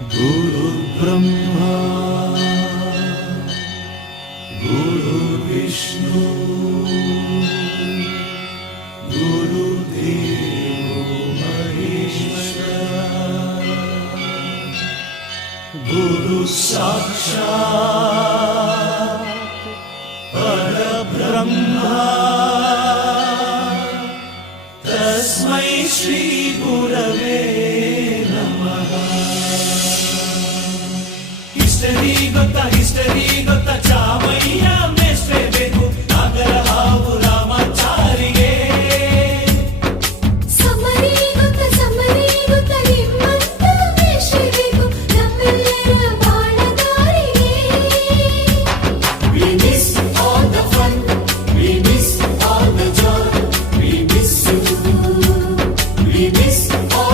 गुरुर्ब्रह्मा गुरुर्विष्णु गुरुदेवो महेश्वरः गुरु साक्षात् परब्रह्मा तस्मै श्री गुरवे नमः। ಹಿಸ್ಟರಿ ಗೊತ್ತಾ ಚಾಮಯ್ಯ ಮೇಷ್ಟ್ರೆ ಬೇಕು ನಾಗರ ಹಾವು ರಾಮಾಚಾರಿಗೆ. ಸಮರಿ ಗೊತ್ತಾ ನಿಮ್ಮಂತ ಮೇಷ್ಟ್ರೆ ಬೇಕು ನಮ್ಮೆಲ್ಲರ ಬಾಳಗಾರಿಗೆ. We miss all the fun, we miss all the joy, we miss you, we miss all